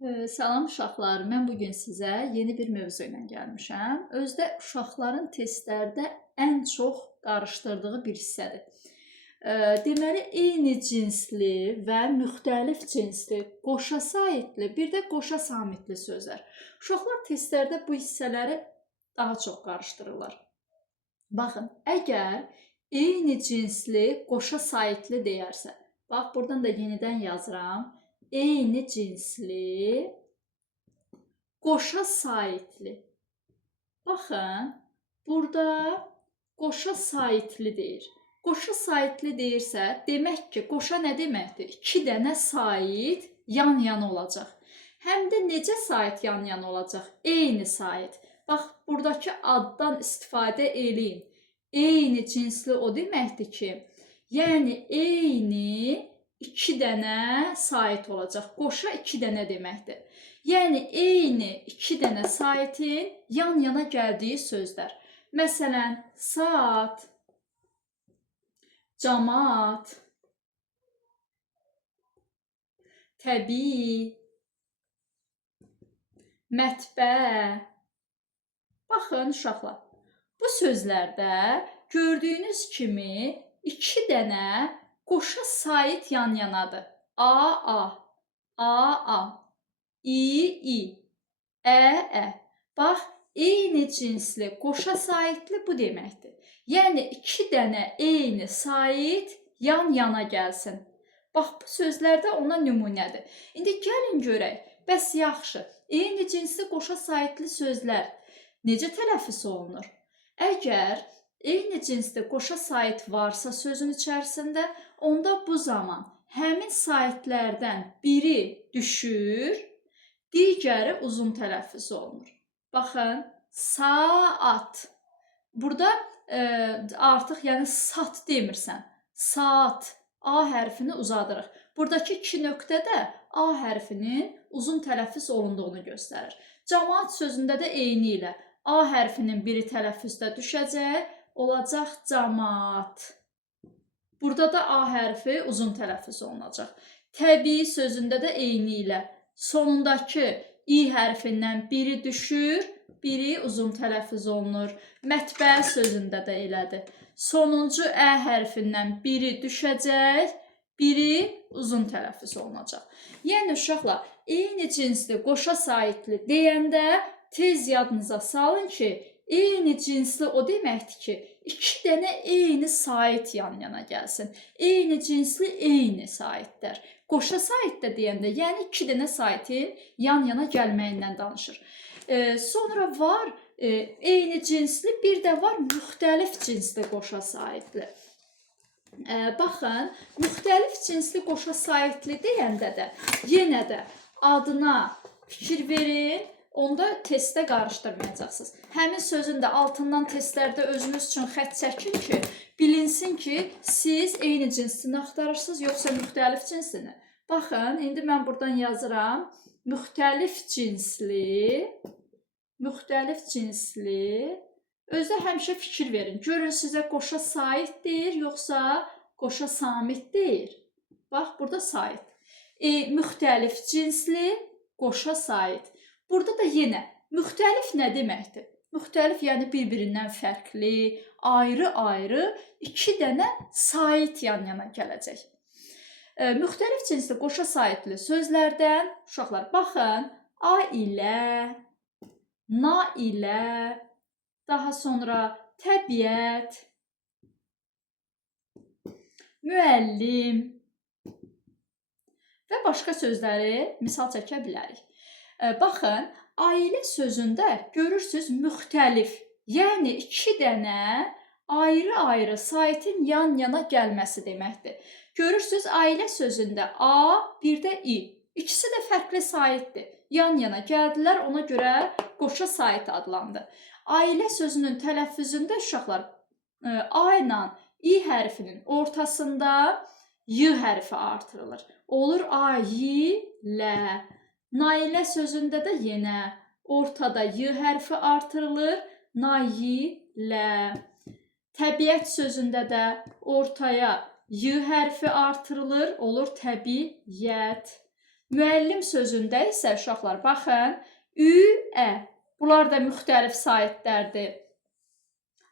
Salam uşaqlar, mən bugün sizə yeni bir mövzu ilə gəlmişəm. Özdə uşaqların testlərdə ən çox qarışdırdığı bir hissədir. Deməli, eyni cinsli və müxtəlif cinsli, qoşa saitli, bir də qoşa samitli sözlər. Uşaqlar testlərdə bu hissələri daha çox qarışdırırlar. Baxın, əgər eyni cinsli, qoşa saitli deyərsə, bax, buradan da yenidən yazıram. Eyni cinsli, qoşa saitli. Baxın, burada qoşa saitli deyir. Qoşa saitli deyirsə, demək ki, qoşa nə deməkdir? 2 dənə sait yan-yana olacaq. Həm də necə sait yan-yana olacaq? Eyni sait. Bax, buradakı addan istifadə eləyin. Eyni cinsli o deməkdir ki, yəni eyni 2 dənə sait olacaq. Qoşa 2 dənə deməkdir. Yəni, eyni 2 dənə saitin yan-yana gəldiyi sözlər. Məsələn, saat, camaat, təbii, mətbə. Baxın, uşaqlar, bu sözlərdə gördüyünüz kimi 2 dənə qoşa sait yan-yanadır. A, A, İ, Ə. Bax, eyni cinsli, qoşa saitli bu deməkdir. Yəni, 2 dənə eyni sait yan-yana gəlsin. Bax, bu sözlərdə ona nümunədir. İndi gəlin görək, bəs yaxşı, eyni cinsli, qoşa saitli sözlər necə tələffüz olunur? Əgər eyni cinsli qoşa sait varsa sözün içərisində, onda bu zaman həmin saitlərdən biri düşür, digəri uzun tələffüz olunur. Baxın, saat. Burada artıq yəni sat demirsən. Saat. A hərfini uzadırıq. Buradakı 2 nöqtədə A hərfinin uzun tələffüz olunduğunu göstərir. Camaat sözündə də eyni ilə A hərfinin biri tələffüzdə düşəcək, olacaq camaat. Burada da A hərfi uzun tələffüz olunacaq. Təbii sözündə də eyni ilə sonundakı İ hərfindən biri düşür, biri uzun tələffüz olunur. Mətbə sözündə də elədir. Sonuncu Ə hərfindən biri düşəcək, biri uzun tələffüz olunacaq. Yəni, uşaqlar, eyni cinsli, qoşa saitli deyəndə tez yadınıza salın ki, eyni cinsli o deməkdir ki, 2 dənə eyni sait yan-yana gəlsin. Eyni cinsli, eyni saitlər. Qoşa sait də deyəndə, yəni 2 dənə saitin yan-yana gəlməyindən danışır. Sonra var eyni cinsli, bir də var müxtəlif cinsli qoşa saitli. Baxın, müxtəlif cinsli qoşa saitli deyəndə də yenə də adına fikir verin. Onda testdə qarışdırmayacaqsınız. Həmin sözün də altından testlərdə özünüz üçün xətt çəkin ki, bilinsin ki, siz eyni cinsini axtarırsınız, yoxsa müxtəlif cinsini. Baxın, indi mən buradan yazıram. Müxtəlif cinsli. Özdə həmişə fikir verin. Görün sizə qoşa sait deyir, yoxsa qoşa samit deyir. Bax, burada sait. Müxtəlif cinsli, qoşa sait. Burada da yenə müxtəlif nə deməkdir? Müxtəlif yəni bir-birindən fərqli, ayrı-ayrı 2 dənə sait yan-yana gələcək. Müxtəlif cinsli qoşa saitli sözlərdən uşaqlar baxın, A ilə, Na ilə, daha sonra təbiət, müəllim və başqa sözləri misal çəkə bilərik. Baxın, ailə sözündə görürsünüz müxtəlif, yəni 2 dənə ayrı-ayrı saitin yan-yana gəlməsi deməkdir. Görürsünüz, ailə sözündə A, bir də İ. İkisi də fərqli saitdir. Yan-yana gəldilər, ona görə qoşa sait adlandı. Ailə sözünün tələffüzündə uşaqlar A ilə İ hərfinin ortasında Y hərfi artırılır. Olur ailə. Nailə sözündə də yenə ortada Y hərfi artırılır, nailə. Təbiət sözündə də ortaya Y hərfi artırılır, olur təbiət. Müəllim sözündə isə uşaqlar baxın, ü, ə. Bunlar da müxtəlif saitlərdir.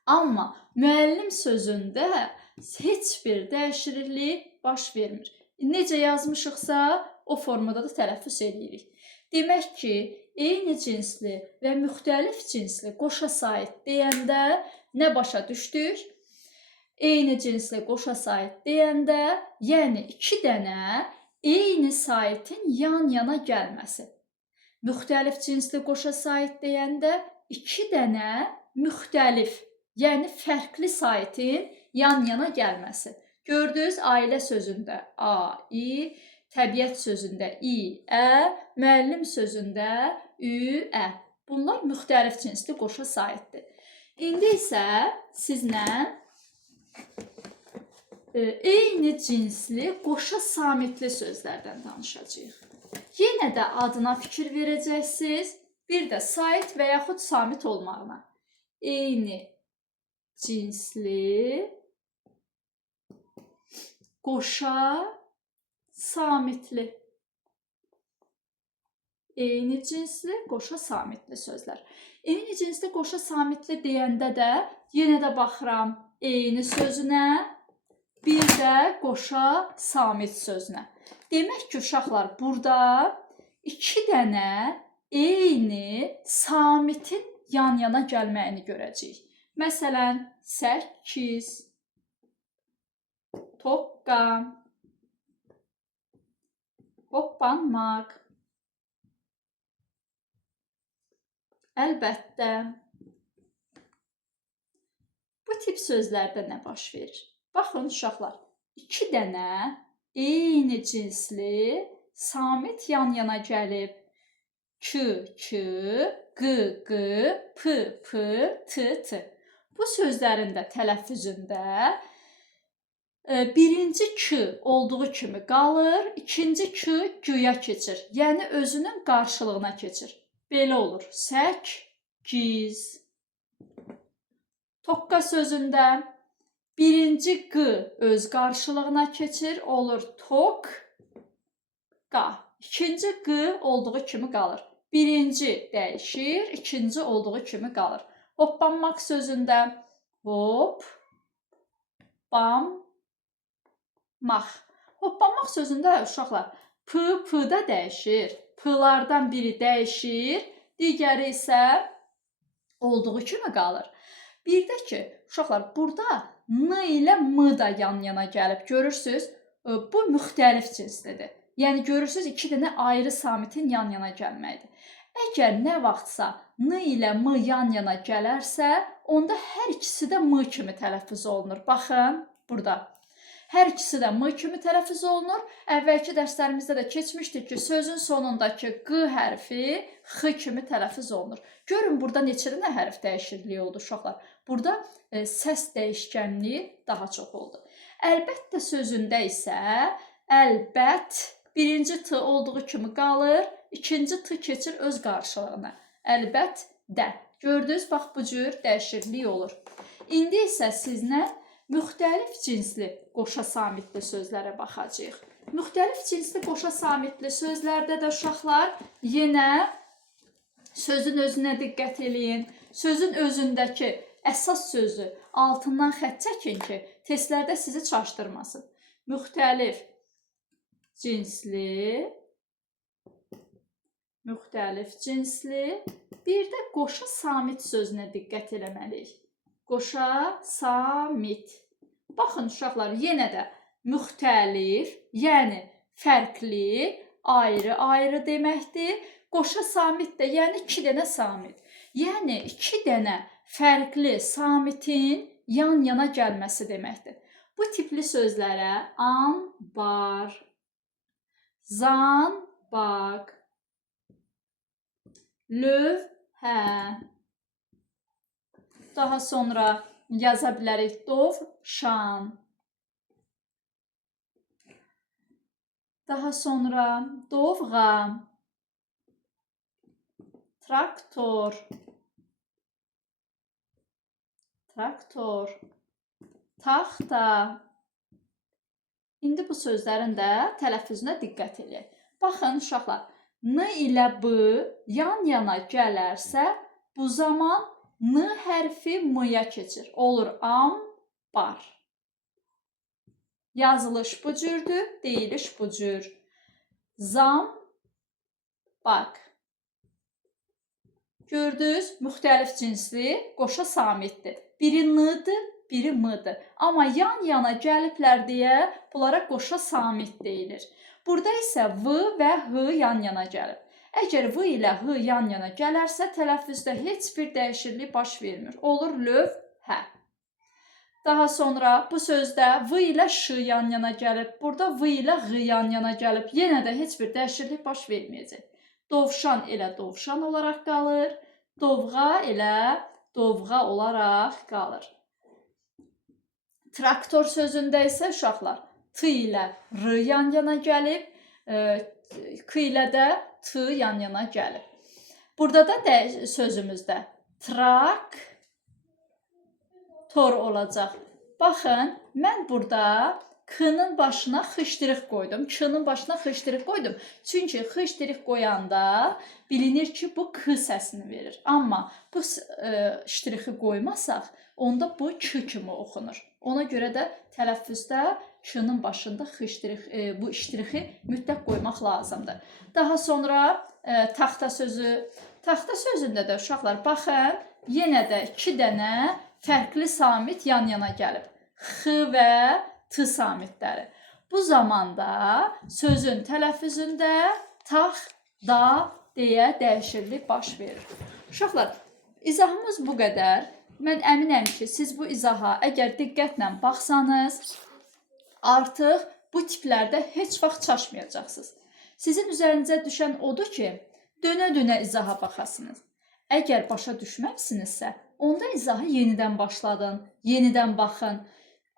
Amma müəllim sözündə heç bir dəyişiklik baş vermir. Necə yazmışıqsa, o formada da tələffüz edirik. Demək ki, eyni cinsli və müxtəlif cinsli qoşa sait deyəndə nə başa düşdük? Eyni cinsli qoşa sait deyəndə, yəni 2 dənə eyni saitin yan-yana gəlməsi. Müxtəlif cinsli qoşa sait deyəndə 2 dənə müxtəlif, yəni fərqli saitin yan-yana gəlməsi. Gördünüz, ailə sözündə A, I, təbiət sözündə I, Ə, müəllim sözündə Ü, Ə. Bunlar müxtəlif cinsli qoşa saitdir. İndi isə sizlə eyni cinsli qoşa samitli sözlərdən danışacağıq. Yenə də adına fikir verəcəksiniz, bir də sait və yaxud samit olmağına. Eyni cinsli qoşa samitli. Eyni cinsli qoşa samitli sözlər. Eyni cinsli qoşa samitli deyəndə də yenə də baxıram eyni sözünə, bir də qoşa samit sözünə. Demək ki, uşaqlar, burada 2 dənə eyni samitin yan-yana gəlməyini görəcəyik. Məsələn, 8, tokka, hoppanmaq, əlbəttə. Bu tip sözlərdə nə baş verir? Baxın, uşaqlar, 2 dənə eyni cinsli samit yan-yana gəlib. K, k, q, q, p, p, t, t. Bu sözlərin də tələffüzündə birinci k olduğu kimi qalır, ikinci k güya keçir. Yəni özünün qarşılığına keçir. Belə olur. Sək, giz. Tokka sözündə birinci q öz qarşılığına keçir, olur tok, qa. İkinci q olduğu kimi qalır. Birinci dəyişir, ikinci olduğu kimi qalır. Hoppanmaq sözündə hop, bam, max. Hoppanmaq sözündə uşaqlar p, p-da dəyişir. P-lardan biri dəyişir, digəri isə olduğu kimi qalır. Bir də ki, uşaqlar, burada n ilə m da yan-yana gəlib. Görürsünüz, bu müxtəlif cinslidir. Yəni, görürsünüz, 2 dənə ayrı samitin yan-yana gəlməyidir. Əgər nə vaxtsa n ilə m yan-yana gələrsə, onda hər ikisi də m kimi tələffüz olunur. Baxın, burada. Hər ikisi də m kimi tələffüz olunur. Əvvəlki dərslərimizdə də keçmişdik ki, sözün sonundakı q hərfi x kimi tələffüz olunur. Görün, burada neçə dənə hərf dəyişikliyi oldu, uşaqlar. Burada səs dəyişkənliyi daha çox oldu. Əlbəttə sözündə isə əlbət birinci t olduğu kimi qalır, ikinci t keçir öz qarşılığına. Əlbəttə. Gördünüz, bax bu cür dəyişiklik olur. İndi isə sizlə müxtəlif cinsli qoşa samitli sözlərə baxacağıq. Müxtəlif cinsli qoşa samitli sözlərdə də uşaqlar yenə sözün özünə diqqət eləyin. Sözün özündəki əsas sözü altından xətt çəkin ki, testlərdə sizi çaşdırmasın. Müxtəlif cinsli, bir də qoşa samit sözünə diqqət eləməliyik. Qoşa samit. Baxın, uşaqlar, yenə də müxtəlif, yəni fərqli, ayrı-ayrı deməkdir. Qoşa samit də, yəni 2 dənə samit. Yəni 2 dənə fərqli samitin yan-yana gəlməsi deməkdir. Bu tipli sözlərə anbar, zanbaq, lövhə, daha sonra yaza bilərik dovşan, daha sonra dovğa, traktor, taxta. İndi bu sözlərin də tələffüzünə diqqət edək. Baxın uşaqlar, n ilə b yan-yana gələrsə, bu zaman n hərfi m-ya keçir. Olur ambar. Yazılış bu cürdür, deyiliş bu cür. Zambaq. Gördünüz, müxtəlif cinsli qoşa samitdir. Biri n-dır, biri m-dır. Amma yan-yana gəliblər deyə bunlara qoşa samit deyilir. Burada isə v və h yan-yana gəlib. Əgər v ilə h yan-yana gələrsə, tələffüzdə heç bir dəyişiklik baş vermir. Olur lövhə. Daha sonra bu sözdə v ilə ş yan-yana gəlib. Burada v ilə h yan-yana gəlib. Yenə də heç bir dəyişiklik baş verməyəcək. Dovşan elə dovşan olaraq qalır. Dovğa elə dovğa olaraq qalır. Traktor sözündə isə uşaqlar t ilə r yan-yana gəlib, k ilə də t yan-yana gəlib. Burada da sözümüzdə traktor olacaq. Baxın, mən burada k-nın başına xışdırıq qoydum, k-nın başına xışdırıq qoydum. Çünki xışdırıq qoyanda bilinir ki, bu k səsini verir. Amma bu ştrixi qoymasaq, onda bu k kimi oxunur. Ona görə də tələffüzdə k-nın başında bu ştrixi mütləq qoymaq lazımdır. Daha sonra taxta sözü. Taxta sözündə də uşaqlar, baxın, yenə də 2 dənə fərqli samit yan-yana gəlib. X və t samitləri. Bu zamanda sözün tələffüzündə tax, da deyə dəyişiklik baş verir. Uşaqlar, izahımız bu qədər. Mən əminəm ki, siz bu izaha əgər diqqətlə baxsanız, artıq bu tiplərdə heç vaxt çaşmayacaqsınız. Sizin üzərinizə düşən odur ki, dönə-dönə izaha baxasınız. Əgər başa düşməmisinizsə, onda izahı yenidən başladın, yenidən baxın.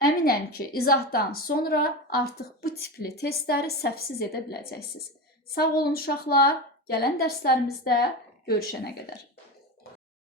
Əminəm ki, izahdan sonra artıq bu tipli testləri səhvsiz edə biləcəksiniz. Sağ olun uşaqlar, gələn dərslərimizdə görüşənə qədər.